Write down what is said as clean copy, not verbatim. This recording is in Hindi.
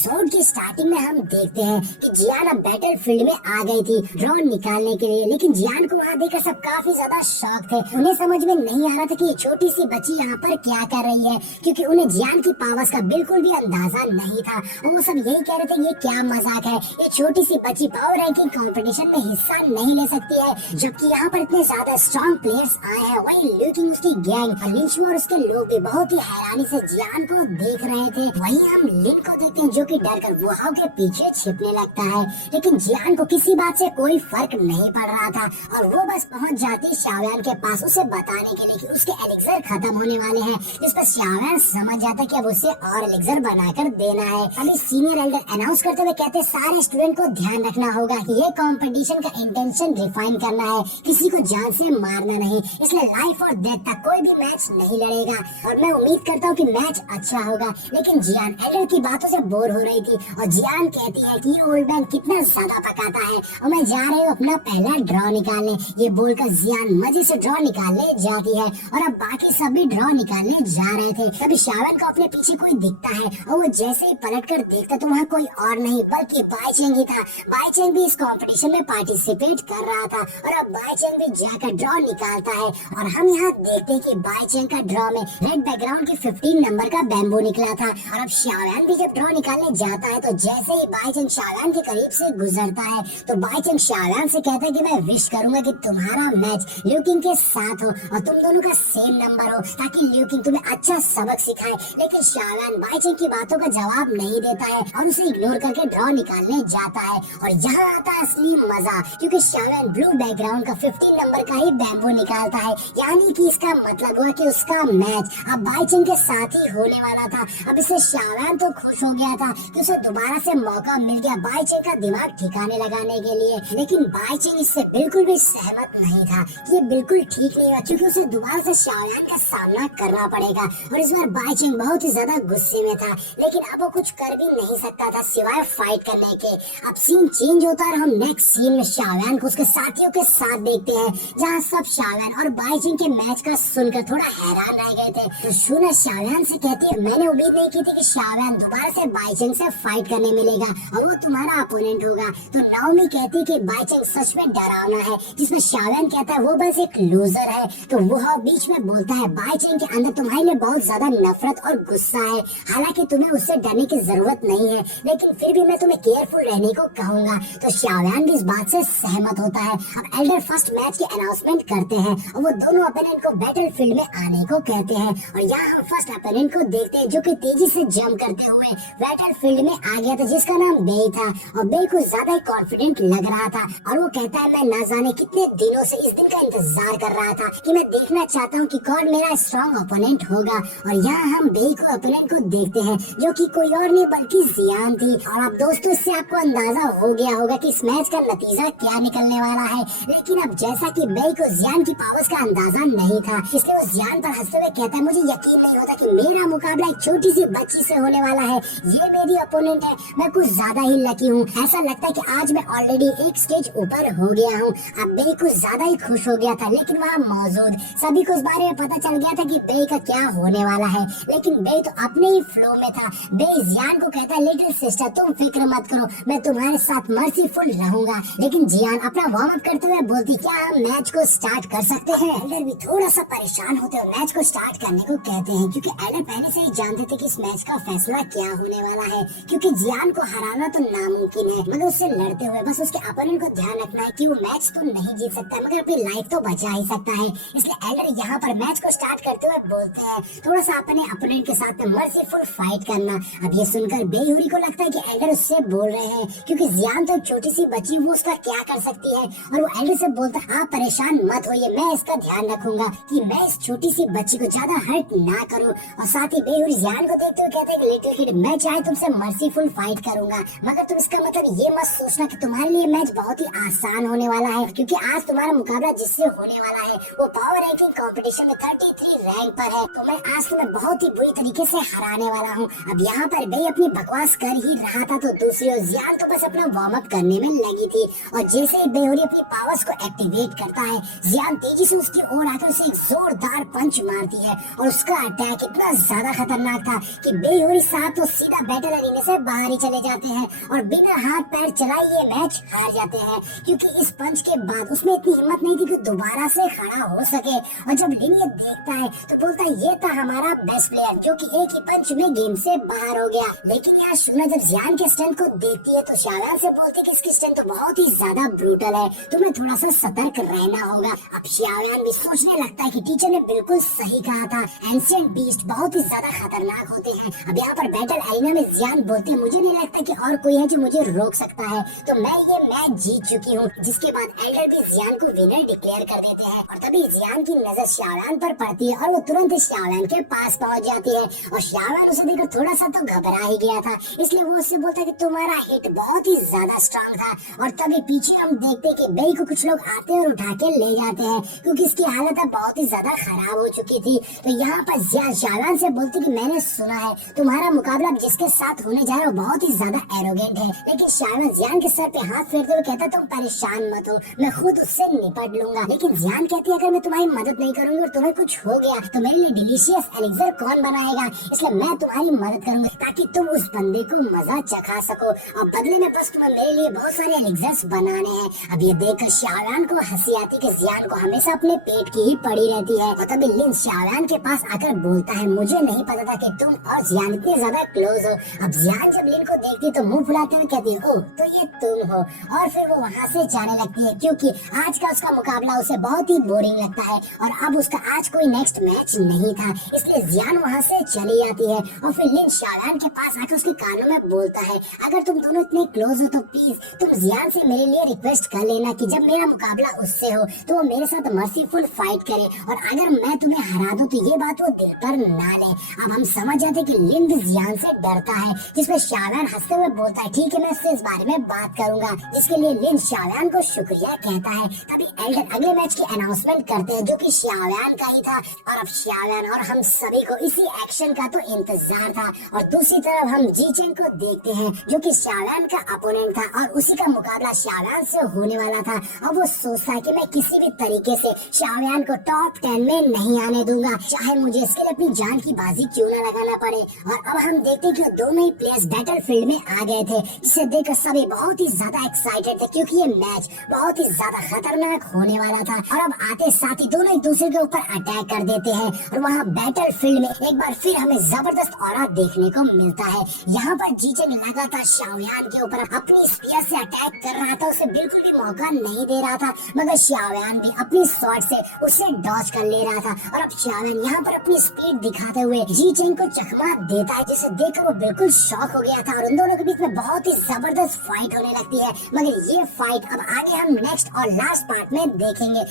एपिसोड की स्टार्टिंग में हम देखते हैं कि जियान अब बैटल फील्ड में आ गई थी ड्रोन निकालने के लिए, लेकिन जियान को वहाँ देखकर सब काफी ज्यादा शॉक थे। उन्हें समझ में नहीं आ रहा था कि ये छोटी सी बच्ची यहाँ पर क्या कर रही है, क्योंकि उन्हें जियान की पावर्स का बिल्कुल भी अंदाजा नहीं था। और वो सब यही कह रहे थे ये क्या मजाक है, ये छोटी सी बच्ची पावर रैंकिंग कंपटीशन में हिस्सा नहीं ले सकती है, जबकि यहाँ पर इतने ज्यादा स्ट्रॉन्ग प्लेयर्स आए हैं। वही ल्यूकिंग उसकी गैंग और लिंचू और उसके लोग भी बहुत ही हैरानी से जियान को देख रहे थे। वही हम लिन को देखते हैं जो कि डरकर गुहाओं के पीछे छिपने लगता है, लेकिन जियान को किसी बात से कोई फर्क नहीं पड़ रहा था और वो बस पहुंच जाती शाओयान के पास उसे बताने के लिए कि उसके एलिक्सर खत्म होने वाले हैं। जिस पर शाओयान समझ जाता कि अब उसे और एलिक्सर बनाकर देना है। अभी सीनियर एल्डर अनाउंस करते हुए कहते सारे स्टूडेंट को ध्यान रखना होगा कि ये कंपटीशन का इंटेंशन रिफाइन करना है, किसी को जान से मारना नहीं, इसलिए लाइफ और डेथ तक कोई भी मैच नहीं लड़ेगा। और मैं उम्मीद करता हूँ कि मैच अच्छा होगा। लेकिन जियान एल्डर की बातों से बोर हो रही थी और जियान कहती है कि ओल्ड मैन कितना ज्यादा पकाता है और मैं जा रही हूँ अपना पहला ड्रॉ निकालने। ये बोलकर जियान मजे से ड्रॉ निकालने जाती है और अब बाकी सब भी ड्रॉ निकालने जा रहे थे। तभी शाओयान को अपने पीछे कोई दिखता है और वो जैसे ही पलट कर देखता तो वहाँ कोई और नहीं बल्कि बाई चेंग ही था। बाई चेंग भी इस कंपटीशन में पार्टिसिपेट कर रहा था और अब बाई चेंग भी जाकर ड्रॉ निकालता है और हम यहाँ देखते हैं कि बाई चेंग का ड्रॉ में रेड बैकग्राउंड के 15 नंबर का बैम्बू निकला था। और अब शाओयान भी जब ड्रॉ निकालने जाता है तो जैसे ही बाई चेंग शाओयान के करीब से गुजरता है तो बाई चेंग शाओयान से कहता है कि मैं विश करूंगा कि तुम्हारा मैच ल्यूकिंग के साथ हो और तुम दोनों का सेम नंबर हो ताकि ल्यूकिंग तुम्हें अच्छा सबक सिखाए। लेकिन शाओयान बाई चेंग की बातों का जवाब नहीं देता है और उसे इग्नोर करके ड्रॉ निकालने जाता है। और यहाँ आता है असली मजा, क्योंकि शाओयान ब्लू बैकग्राउंड का 15 नंबर का ही बैम्बू निकालता है, यानी कि इसका मतलब हुआ कि उसका मैच अब बाई चेंग के साथ ही होने वाला था। अब इससे शाओयान तो खुश हो गया था कि उसे दोबारा से मौका मिल गया बाई चेंग का दिमाग ठिकाने लगाने के लिए। लेकिन बाई चेंग इससे बिल्कुल भी सहमत नहीं था कि ये बिल्कुल ठीक नहीं हुआ, क्योंकि उसे दोबारा से शाओयान का सामना करना पड़ेगा। और इस बार बाई चेंग बहुत ही ज्यादा गुस्से में था, लेकिन अब वो कुछ कर भी नहीं सकता था सिवाय फाइट करने के। अब सीन चेंज होता है और हम नेक्स्ट सीन में शाओयान को उसके साथियों के साथ देखते हैं, जहाँ सब शाओयान और बाई चेंग के मैच का सुनकर थोड़ा हैरान रह गए थे। तो शूना शाओयान से कहती है मैंने उम्मीद नहीं की थी कि शाओयान दोबारा से बाई चेंग से फाइट करने मिलेगा और वो तुम्हारा अपोनेंट होगा। तो नाओमी कहती है कि बाई चेंग सच में डरावना है, जिसमें शाओयान कहता है वो बस एक लूजर है। तो वो बीच में बोलता है बाई चेंग के अंदर तुम्हारे लिए बहुत ज्यादा नफरत और गुस्सा है, हालांकि तुम्हें उससे डरने की जरूरत नहीं है, लेकिन फिर भी मैं तुम्हें केयरफुल रहने को कहूंगा। तो शाओयान भी इस बात से सहमत होता है। अब एल्डर फर्स्ट मैच की अनाउंसमेंट करते हैं और वो दोनों अपोनेंट को बैटल फील्ड में आने को कहते हैं। और यहाँ हम फर्स्ट अपोनेंट को देखते हैं जो कि तेजी से जंप करते हुए बैटल फील्ड में आ गया था, जिसका नाम बेई था। और बेई कुछ ज्यादा ही कॉन्फिडेंट लग रहा था और वो कहता है मैं ना जाने कितने दिनों से इस दिन का इंतजार कर रहा था कि मैं देखना चाहता हूँ कि कौन मेरा स्ट्रॉन्ग ओपोनेंट होगा। और यहाँ हम बेई को ओपोनेंट को देखते हैं जो कि कोई और नहीं बल्कि जियान थी। और अब दोस्तों इससे आपको अंदाजा हो गया होगा कि इस मैच का नतीजा क्या निकलने वाला है। लेकिन अब जैसा कि बेई को जियान की पावर्स का अंदाजा नहीं था, इसलिए वो जियान पर हंसते हुए कहता है मुझे यकीन नहीं होता कि मेरा मुकाबला एक छोटी सी बच्ची से होने वाला है। ये मेरी ओपोनेंट है, मैं कुछ ज्यादा ही लकी हूँ। ऐसा लगता है कि आज मैं ऑलरेडी एक स्टेज ऊपर हो गया हूँ। अब बेई कुछ ज्यादा ही खुश हो गया था, लेकिन वहाँ मौजूद सभी को इस बारे में पता चल गया था कि बेई का क्या होने वाला है। लेकिन बेई तो अपने ही फ्लो में था। बेई जियान को कहता है लिटिल सिस्टर तुम फिक्र मत करो, मैं तुम्हारे साथ मर्सीफुल रहूंगा। लेकिन जियान अपना वार्म अप करते हुए बोलती क्या हम मैच को स्टार्ट कर सकते हैं। एल्डर भी थोड़ा सा परेशान होते हुए मैच को स्टार्ट करने को कहते हैं, क्योंकि एल्डर पहले से ही जानते थे कि इस मैच का फैसला क्या होने वाला है, क्योंकि जियान को हराना तो नामुमकिन है, मगर उससे लड़ते हुए बस उसके अपोनेंट को ध्यान रखना है कि वो मैच तो नहीं जीत सकता मगर अपनी लाइफ तो बचा ही सकता है। इसलिए एल्डर यहाँ पर मैच को स्टार्ट करते हुए बोलते हैं थोड़ा सा अपने अपोनेंट के साथ मर्सीफुल फाइट करना। अब ये सुनकर बेहुरी को लगता है कि एल्डर उससे बोल रहे हैं, क्योंकि जियान तो छोटी सी बच्ची वो उसका क्या कर सकती है। और वो एल्डर से बोलता है आप परेशान मत होइए, मैं इसका ध्यान रखूंगा कि मैं इस छोटी सी बच्ची को ज्यादा हर्ट ना करूं। और साथ ही बेहुरी जियान को देखते हुए कहते हैं कि लिटिल किड मैं चाहे तुमसे मर्सीफुल फाइट करूंगा, मगर तुम इसका मतलब ये मत सोचना कि तुम्हारे लिए मैच बहुत ही आसान होने वाला है, क्योंकि आज तुम्हारा मुकाबला जिससे होने वाला है वो पावर रैंकिंग कंपटीशन में 33 रैंक पर है। तो मैं आज तुम्हें बहुत ही बुरी तरीके से हराने वाला हूँ। अब यहाँ पर बेई अपनी बकवास कर ही रहा था तो दूसरी ओर जियान तो बस अपना वार्म अप करने में लगी थी। और जैसे ही बेहुरी अपनी पावर्स को एक्टिवेट करता है जियान तेजी से उसकी ओर आकर उसे एक जोरदार पंच मारती है और उसका अटैक इतना ज्यादा खतरनाक था कि बेहुरी साहब तो सीधा बैटल बैटल अरीना से बाहर ही चले जाते हैं और बिना हाथ पैर चलाए ये मैच हार जाते हैं, क्योंकि इस पंच के बाद उसमें इतनी हिम्मत नहीं थी कि दोबारा से खड़ा हो सके। और जब लिन ये देखता है तो बोलता है ये था हमारा बेस्ट प्लेयर जो कि एक ही पंच में गेम से बाहर हो गया। लेकिन यार शूना जब जियान के स्ट्रेंथ को देखती है तो शाओयान से बोलती है कि इसकी स्ट्रेंथ तो बहुत ही ज्यादा ब्रूटल है, तुम्हें थोड़ा सा सतर्क रहना होगा। अब शाओयान भी सोचने लगता है कि टीचर ने बिल्कुल सही कहा था, एंशिएंट बीस्ट बहुत ही ज्यादा खतरनाक होते हैं। अब यहाँ पर बैटल अरीना में जियान बोलते हैं मुझे नहीं लगता कि और कोई है जो मुझे रोक सकता है, तो मैं ये मैच जीत चुकी हूँ। जिसके बाद एल्डर भी जियान को विनर डिक्लेयर कर देते हैं और तभी जियान की नजर शाओयान पर पड़ती है और वो तुरंत शाओयान के पास पहुंच जाती है और शाओयान उसे देखकर थोड़ा सा तो घबरा ही गया था, इसलिए वो उससे बोलता है कि तुम्हारा हिट बहुत ही ज्यादा स्ट्रांग था। और तभी पीछे हम देखते हैं कि बेई को कुछ लोग आते हैं और उठा के ले जाते हैं क्योंकि इसकी हालत अब बहुत ही ज्यादा खराब हो चुकी थी। तो यहाँ पर शाओयान से बोलती कि मैंने सुना है तुम्हारा मुकाबला जिसके साथ होने जा रहा है वो बहुत ही ज्यादा एरोगेंट है। लेकिन शाओयान जियान के सर पे हाथ फेरते हुए कहता तुम परेशान मत हो, मैं खुद उससे निपट लूंगा। लेकिन जियान कहती है अगर मैं तुम्हारी मदद नहीं करूंगी और तुम्हें कुछ हो गया तो मेरे लिए डिलीशियस एलिक्सर कौन बनाएगा, इसलिए मैं तुम्हारी मदद करूंगी ताकि तुम उस बंदे को मजा चखा सको और बदले में बस तुम्हें मेरे लिए बहुत सारे एलिक्सर्स बनाने हैं। अब ये देखकर शाओयान को हंसी आती कि जियान को हमेशा अपने पेट की ही पड़ी रहती है। और तभी लिन शाओयान के पास आकर बोलता है मुझे नहीं पता था कि तुम और जियान इतने ज्यादा क्लोज हो। अब जियान जब लिन को देखती तो मुंह फुलाते हुए कहती है ओह तो ये तुम हो, और फिर वो वहाँ से जाने लगती है क्योंकि आज का उसका मुकाबला उसे बहुत ही बोरिंग लगता है और अब उसका आज कोई नेक्स्ट मैच नहीं था, इसलिए जियान वहाँ से चली जाती है। और फिर लिन शाओयान के पास आकर उसके कानों में बोलता है अगर तुम दोनों इतने क्लोज हो तो प्लीज तुम जियान से मेरे लिए रिक्वेस्ट कर लेना कि जब मेरा मुकाबला उससे हो तो वो मेरे साथ मर्सीफुल फाइट करे और अगर मैं तुम्हें हरा दूं तो ये बात वो दिल पर ना ले। अब हम समझ जाते कि लिन भी जियान से डरता है, जिसमें शाओयान हंसते हुए बोलता है ठीक है मैं उससे इस बारे में बात करूंगा, जिसके लिए लिन शाओयान को शुक्रिया कहता है। तभी एल्डर अगले मैच की अनाउंसमेंट करते हैं जो कि शाओयान का ही था और अब शाओयान और हम सभी को इसी एक्शन का तो इंतजार था। और दूसरी तरफ हम जीचेंग को देखते हैं जो कि शाओयान का अपोनेंट था और उसी का मुकाबला शाओयान से होने वाला था और वो सोचता है कि मैं किसी भी तरीके से शाओयान को टॉप 10 में नहीं आने दूंगा, चाहे मुझे इसके लिए अपनी जान की बाजी क्यों ना लगाना पड़े। और अब हम देखते हैं कि दोनों ही प्लेयर्स बैटल फील्ड में आ गए थे, जिसे देखकर सभी बहुत ही ज्यादा एक्साइटेड थे क्योंकि ये मैच बहुत ही ज्यादा खतरनाक होने वाला था। और अब आते साथ ही दोनों एक दूसरे के ऊपर अटैक कर देते हैं और वहाँ बैटल फील्ड में एक बार फिर हमें जबरदस्त ऑरा देखने को मिलता है। यहाँ पर जीचेंग लगातार शाओयान के ऊपर अपनी स्पीयर से अटैक कर रहा था, उसे बिल्कुल भी मौका नहीं दे रहा था, मगर शाओयान भी अपनी शॉट से उसे डॉज कर ले रहा था। और अब शाओयान यहाँ पर अपनी स्पीड दिखाते हुए जीचेंग को चकमा देता है, जिसे देखकर वो बिल्कुल शॉक हो गया था और उन दोनों के बीच में बहुत ही जबरदस्त फाइट होने लगती है। मगर ये फाइट अब आगे हम नेक्स्ट और लास्ट पार्ट में देखेंगे।